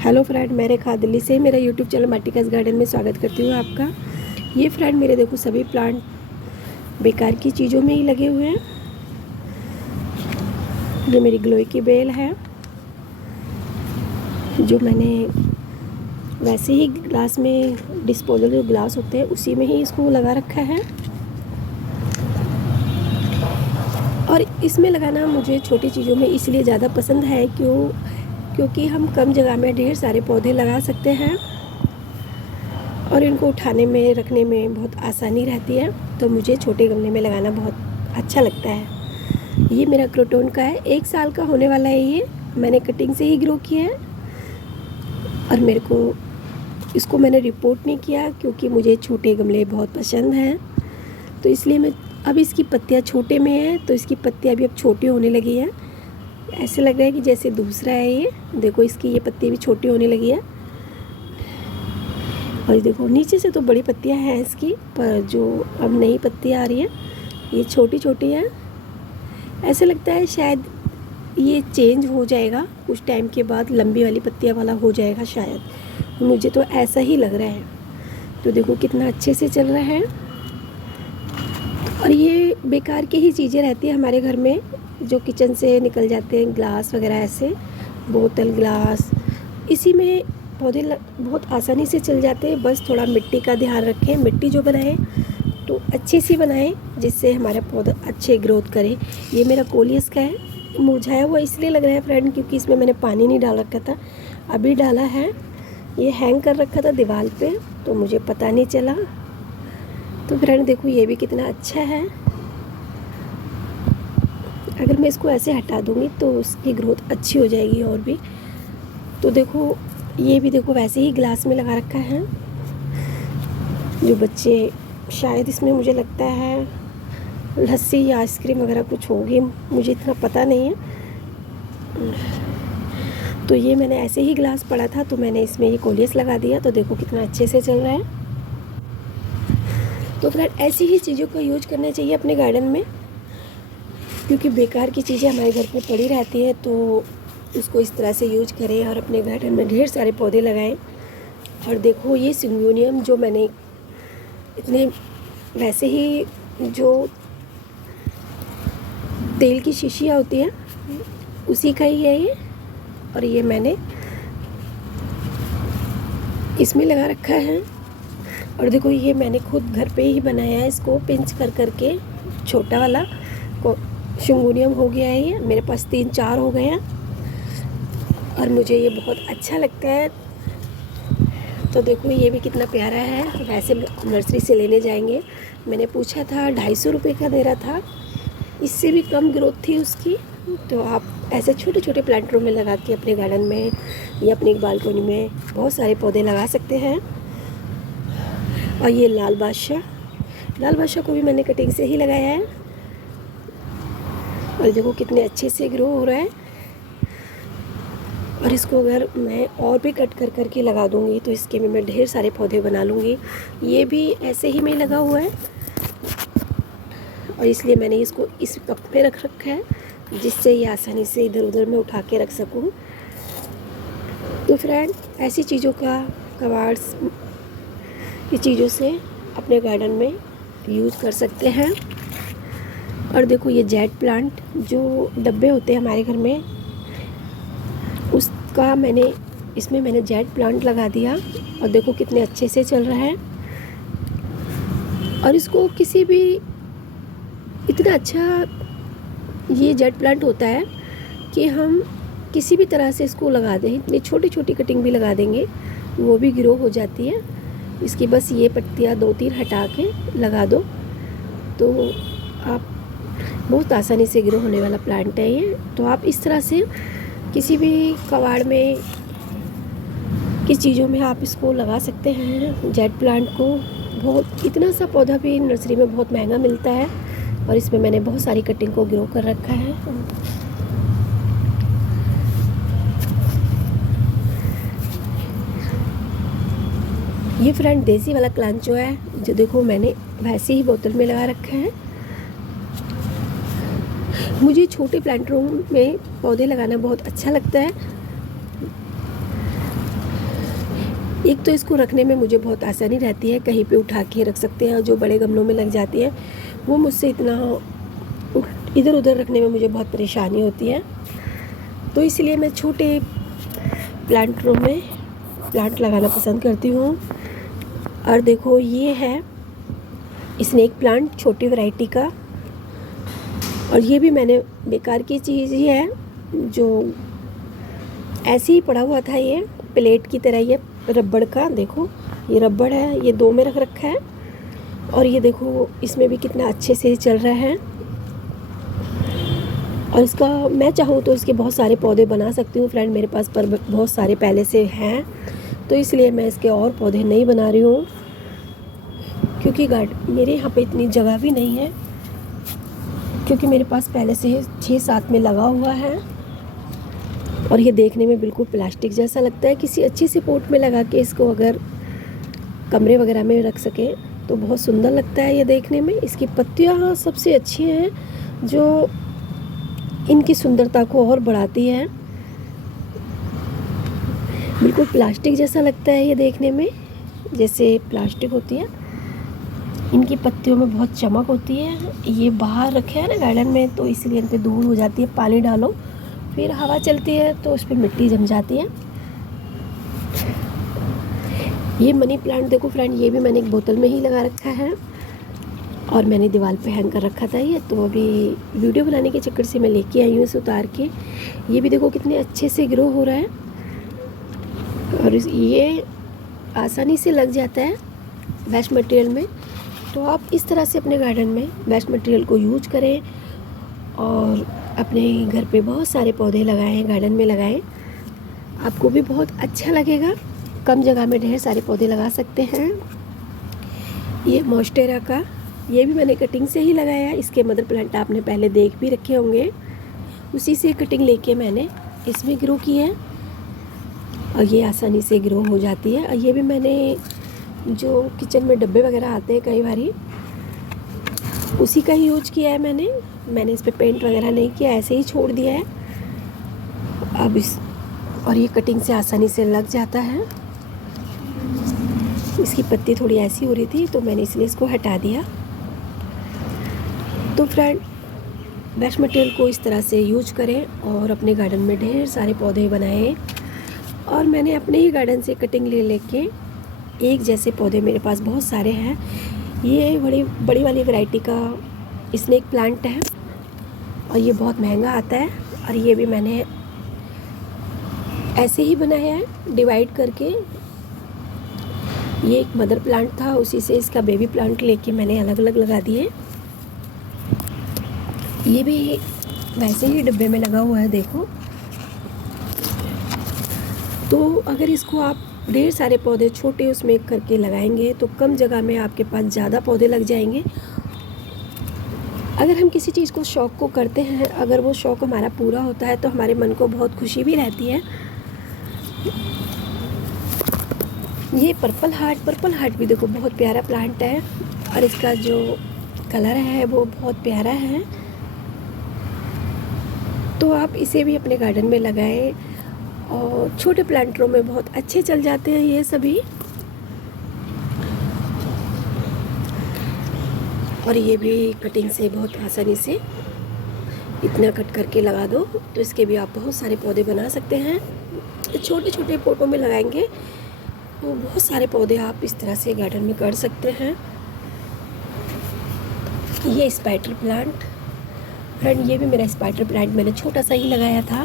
Hello friend, मैं रेखा दिल्ली से मेरा यूट्यूब चैनल मार्टिकास गार्डन में स्वागत करती हूँ आपका। ये फ्रेंड मेरे देखो सभी प्लांट बेकार की चीज़ों में ही लगे हुए हैं। ये मेरी ग्लोई की बेल है जो मैंने वैसे ही ग्लास में, डिस्पोजल जो ग्लास होते हैं उसी में ही इसको लगा रखा है। और इसमें लगाना मुझे छोटी चीज़ों में इसलिए ज़्यादा पसंद है क्योंकि हम कम जगह में ढेर सारे पौधे लगा सकते हैं और इनको उठाने में, रखने में बहुत आसानी रहती है। तो मुझे छोटे गमले में लगाना बहुत अच्छा लगता है। ये मेरा क्रोटोन का है, 1 साल का होने वाला है। ये मैंने कटिंग से ही ग्रो किया है और मेरे को इसको मैंने रिपोर्ट नहीं किया क्योंकि मुझे छोटे गमले बहुत पसंद हैं। तो इसलिए मैं अब इसकी पत्तियाँ छोटे में हैं, तो इसकी पत्तियाँ भी अब छोटी होने लगी हैं। ऐसे लग रहा है कि जैसे दूसरा है। ये देखो, इसकी ये पत्ती भी छोटी होने लगी है। और देखो नीचे से तो बड़ी पत्तियां हैं इसकी, पर जो अब नई पत्तियां आ रही हैं ये छोटी छोटी हैं। ऐसे लगता है शायद ये चेंज हो जाएगा कुछ टाइम के बाद, लंबी वाली पत्तियां वाला हो जाएगा शायद। मुझे तो ऐसा ही लग रहा है। तो देखो कितना अच्छे से चल रहा है। और ये बेकार की ही चीज़ें रहती है हमारे घर में जो किचन से निकल जाते हैं, ग्लास वगैरह, ऐसे बोतल, ग्लास, इसी में पौधे बहुत आसानी से चल जाते हैं। बस थोड़ा मिट्टी का ध्यान रखें। मिट्टी जो बनाएं तो अच्छी सी बनाएं जिससे हमारा पौधा अच्छे ग्रोथ करे। ये मेरा कोलियस का है, मुरझाया हुआ इसलिए लग रहा है फ्रेंड क्योंकि इसमें मैंने पानी नहीं डाल रखा था, अभी डाला है। ये हैंग कर रखा था दीवार पे तो मुझे पता नहीं चला। तो फ्रेंड देखो ये भी कितना अच्छा है। अगर मैं इसको ऐसे हटा दूँगी तो उसकी ग्रोथ अच्छी हो जाएगी और भी। तो देखो ये भी देखो वैसे ही ग्लास में लगा रखा है। जो बच्चे शायद इसमें, मुझे लगता है लस्सी या आइसक्रीम वगैरह कुछ होगी, मुझे इतना पता नहीं है। तो ये मैंने ऐसे ही ग्लास पड़ा था तो मैंने इसमें ये कोलियस लगा दिया। तो देखो कितना अच्छे से चल रहा है। तो फ्रेंड ऐसी ही चीज़ों का यूज करना चाहिए अपने गार्डन में, क्योंकि बेकार की चीज़ें हमारे घर पे पड़ी रहती है। तो उसको इस तरह से यूज करें और अपने गार्डन में ढेर सारे पौधे लगाएं। और देखो ये सिंगोनियम जो मैंने इतने, वैसे ही जो तेल की शीशियाँ होती हैं उसी का ही है ये। और ये मैंने इसमें लगा रखा है। और देखो ये मैंने खुद घर पे ही बनाया है, इसको पिंच कर करके छोटा वाला को सिंगोनियम हो गया है। ये मेरे पास 3-4 हो गए हैं और मुझे ये बहुत अच्छा लगता है। तो देखो ये भी कितना प्यारा है। वैसे नर्सरी से लेने जाएंगे, मैंने पूछा था 250 रुपये का दे रहा था, इससे भी कम ग्रोथ थी उसकी। तो आप ऐसे छोटे छोटे प्लांटरों में लगा के अपने गार्डन में या अपनी बालकनी में बहुत सारे पौधे लगा सकते हैं। और ये लाल बादशाह को भी मैंने कटिंग से ही लगाया है और देखो कितने अच्छे से ग्रो हो रहा है। और इसको अगर मैं और भी कट कर करके लगा दूँगी तो इसके में मैं ढेर सारे पौधे बना लूँगी। ये भी ऐसे ही में लगा हुआ है और इसलिए मैंने इसको इस कप में रख रखा है जिससे ये आसानी से इधर उधर में उठा के रख सकूँ। तो फ्रेंड ऐसी चीज़ों का, कबार्ड्स, ये चीज़ों से अपने गार्डन में यूज़ कर सकते हैं। और देखो ये जेट प्लांट जो डब्बे होते हैं हमारे घर में, उसका इसमें मैंने जेट प्लांट लगा दिया और देखो कितने अच्छे से चल रहा है। और इसको किसी भी, इतना अच्छा ये जेट प्लांट होता है कि हम किसी भी तरह से इसको लगा दें, इतनी छोटी छोटी कटिंग भी लगा देंगे वो भी ग्रो हो जाती है। इसकी बस ये पत्तियाँ 2-3 हटा के लगा दो तो आप, बहुत आसानी से ग्रो होने वाला प्लांट है ये। तो आप इस तरह से किसी भी कबाड़ में, किस चीज़ों में आप इसको लगा सकते हैं जेट प्लांट को। बहुत, इतना सा पौधा भी नर्सरी में बहुत महंगा मिलता है और इसमें मैंने बहुत सारी कटिंग को ग्रो कर रखा है। ये फ्रेंड देसी वाला क्लांचो है जो देखो मैंने वैसे ही बोतल में लगा रखा है। मुझे छोटे प्लांटरों में पौधे लगाना बहुत अच्छा लगता है। एक तो इसको रखने में मुझे बहुत आसानी रहती है, कहीं पे उठा के रख सकते हैं। जो बड़े गमलों में लग जाती है वो मुझसे इतना इधर उधर रखने में मुझे बहुत परेशानी होती है, तो इसलिए मैं छोटे प्लांट रूम में प्लांट लगाना पसंद करती हूँ। और देखो ये है स्नेक प्लांट, छोटी वैरायटी का, और ये भी मैंने बेकार की चीज़ ही है, जो ऐसे ही पड़ा हुआ था। ये प्लेट की तरह, ये रबड़ का, देखो ये रबड़ है, ये 2 में रख रखा है। और ये देखो इसमें भी कितना अच्छे से चल रहा है। और इसका मैं चाहूँ तो इसके बहुत सारे पौधे बना सकती हूँ फ्रेंड, मेरे पास पर बहुत सारे पहले से हैं, तो इसलिए मैं इसके और पौधे नहीं बना रही हूँ, क्योंकि मेरे यहाँ पे इतनी जगह भी नहीं है, क्योंकि मेरे पास पहले से 6-7 में लगा हुआ है। और ये देखने में बिल्कुल प्लास्टिक जैसा लगता है। किसी अच्छी सी पोट में लगा के इसको अगर कमरे वगैरह में रख सके तो बहुत सुंदर लगता है ये देखने में। इसकी पत्तियाँ सबसे अच्छी हैं, जो इनकी सुंदरता को और बढ़ाती है। बिल्कुल प्लास्टिक जैसा लगता है ये देखने में, जैसे प्लास्टिक होती है। इनकी पत्तियों में बहुत चमक होती है। ये बाहर रखे हैं ना गार्डन में, तो इसलिए इन पे धूल हो जाती है। पानी डालो, फिर हवा चलती है तो उस पर मिट्टी जम जाती है। ये मनी प्लांट देखो फ्रेंड, ये भी मैंने एक बोतल में ही लगा रखा है, और मैंने दीवार पे हैंग कर रखा था ये, तो अभी वीडियो बनाने के चक्कर से मैं लेके आई हूँ इसे उतार के। ये भी देखो कितने अच्छे से ग्रो हो रहा है, और ये आसानी से लग जाता है वेस्ट मटेरियल में। तो आप इस तरह से अपने गार्डन में वेस्ट मटेरियल को यूज करें और अपने घर पे बहुत सारे पौधे लगाएं, गार्डन में लगाएं, आपको भी बहुत अच्छा लगेगा। कम जगह में ढेर सारे पौधे लगा सकते हैं। ये मॉन्स्टेरा का, ये भी मैंने कटिंग से ही लगाया। इसके मदर प्लांट आपने पहले देख भी रखे होंगे, उसी से कटिंग लेके मैंने इसमें ग्रो की है, और ये आसानी से ग्रो हो जाती है। और ये भी मैंने जो किचन में डब्बे वगैरह आते हैं कई बारी, उसी का ही यूज किया है मैंने इस पर पेंट वगैरह नहीं किया, ऐसे ही छोड़ दिया है। अब और ये कटिंग से आसानी से लग जाता है। इसकी पत्ती थोड़ी ऐसी हो रही थी तो मैंने इसलिए इसको हटा दिया। तो फ्रेंड, वेस्ट मटेरियल को इस तरह से यूज करें और अपने गार्डन में ढेर सारे पौधे बनाएं। और मैंने अपने ही गार्डन से कटिंग लेके एक जैसे पौधे मेरे पास बहुत सारे हैं। ये बड़ी वाली वैरायटी का स्नेक प्लांट है, और ये बहुत महंगा आता है। और ये भी मैंने ऐसे ही बनाया है डिवाइड करके। ये एक मदर प्लांट था, उसी से इसका बेबी प्लांट लेके मैंने अलग अलग लगा दिए। ये भी वैसे ही डिब्बे में लगा हुआ है, देखो। तो अगर इसको आप ढेर सारे पौधे छोटे उसमें करके लगाएंगे तो कम जगह में आपके पास ज़्यादा पौधे लग जाएंगे। अगर हम किसी चीज़ को शौक़ को करते हैं, अगर वो शौक़ हमारा पूरा होता है तो हमारे मन को बहुत खुशी भी रहती है। ये पर्पल हार्ट भी देखो बहुत प्यारा प्लांट है, और इसका जो कलर है वो बहुत प्यारा है। तो आप इसे भी अपने गार्डन में लगाएं, और छोटे प्लांटरों में बहुत अच्छे चल जाते हैं ये सभी। और ये भी कटिंग से बहुत आसानी से इतना कट करके लगा दो तो इसके भी आप बहुत सारे पौधे बना सकते हैं। छोटे छोटे पोटों में लगाएंगे तो बहुत सारे पौधे आप इस तरह से गार्डन में कर सकते हैं। ये स्पाइडर प्लांट फ्रेंड, ये भी मेरा स्पाइडर प्लांट मैंने छोटा सा ही लगाया था,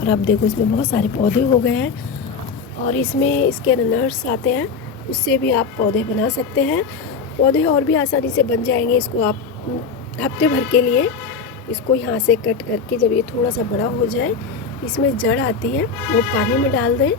और अब देखो इसमें बहुत सारे पौधे हो गए हैं। और इसमें इसके रनर्स आते हैं, उससे भी आप पौधे बना सकते हैं। पौधे और भी आसानी से बन जाएंगे। इसको आप हफ्ते भर के लिए इसको यहाँ से कट करके, जब ये थोड़ा सा बड़ा हो जाए, इसमें जड़ आती है वो पानी में डाल दें,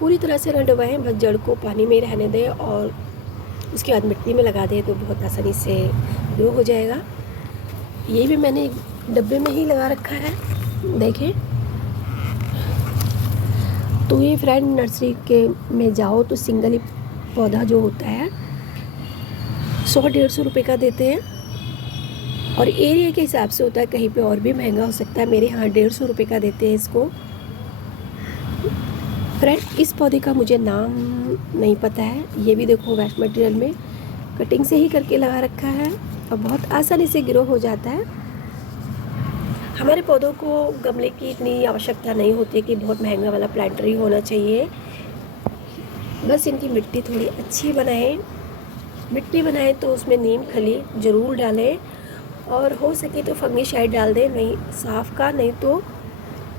पूरी तरह से न डुबाएं, बस जड़ को पानी में रहने दें, और उसके बाद मिट्टी में लगा दें तो बहुत आसानी से ग्रो हो जाएगा। ये भी मैंने एक डब्बे में ही लगा रखा है, देखें। तो ये फ्रेंड नर्सरी के में जाओ तो सिंगल ही पौधा जो होता है 100-150 रुपये का देते हैं, और एरिया के हिसाब से होता है, कहीं पे और भी महंगा हो सकता है। मेरे यहाँ 150 रुपये का देते हैं इसको। फ्रेंड इस पौधे का मुझे नाम नहीं पता है। ये भी देखो वेस्ट मटेरियल में कटिंग से ही करके लगा रखा है और बहुत आसानी से ग्रो हो जाता है। हमारे पौधों को गमले की इतनी आवश्यकता नहीं होती कि बहुत महंगा वाला प्लांटर ही होना चाहिए। बस इनकी मिट्टी थोड़ी अच्छी बनाएं। मिट्टी बनाएं तो उसमें नीम खली ज़रूर डालें और हो सके तो फंगीसाइड डाल दें, नहीं साफ़ का, नहीं तो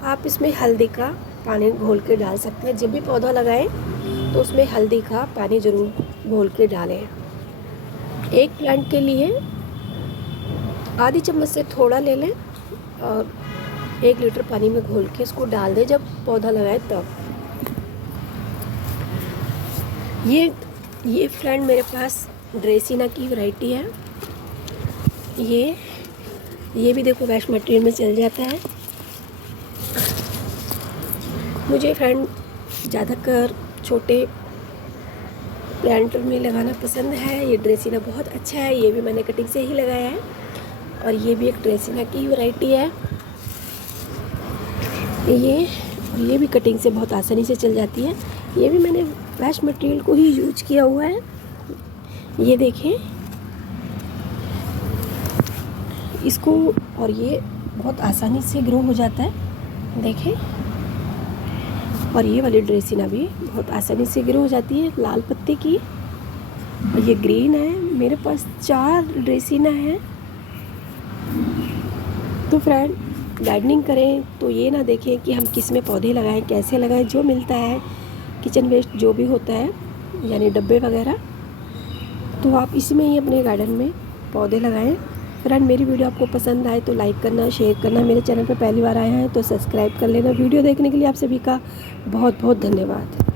आप इसमें हल्दी का पानी घोल के डाल सकते हैं। जब भी पौधा लगाएं तो उसमें हल्दी का पानी ज़रूर घोल के डालें। एक प्लांट के लिए आधी चम्मच से थोड़ा ले लें और 1 लीटर पानी में घोल के इसको डाल दें जब पौधा लगाएं तब। ये फ्रेंड मेरे पास ड्रेसिना की वैरायटी है। ये भी देखो वेस्ट मटेरियल में चल जाता है। मुझे फ्रेंड ज़्यादातर छोटे प्लांटर में लगाना पसंद है। ये ड्रेसिना बहुत अच्छा है। ये भी मैंने कटिंग से ही लगाया है और ये भी एक ड्रेसिना की वैरायटी है। ये भी कटिंग से बहुत आसानी से चल जाती है। ये भी मैंने वेस्ट मटेरियल को ही यूज किया हुआ है। ये देखें इसको, और ये बहुत आसानी से ग्रो हो जाता है, देखें। और ये वाली ड्रेसिना भी बहुत आसानी से ग्रो हो जाती है, लाल पत्ते की। और ये ग्रीन है। मेरे पास 4 ड्रेसिना है। तो फ्रेंड गार्डनिंग करें तो ये ना देखें कि हम किस में पौधे लगाएं, कैसे लगाएं। जो मिलता है किचन वेस्ट जो भी होता है, यानी डब्बे वगैरह, तो आप इसमें ही अपने गार्डन में पौधे लगाएं। फ्रेंड मेरी वीडियो आपको पसंद आए तो लाइक करना, शेयर करना। मेरे चैनल पर पहली बार आए हैं तो सब्सक्राइब कर लेना। वीडियो देखने के लिए आप सभी का बहुत बहुत धन्यवाद।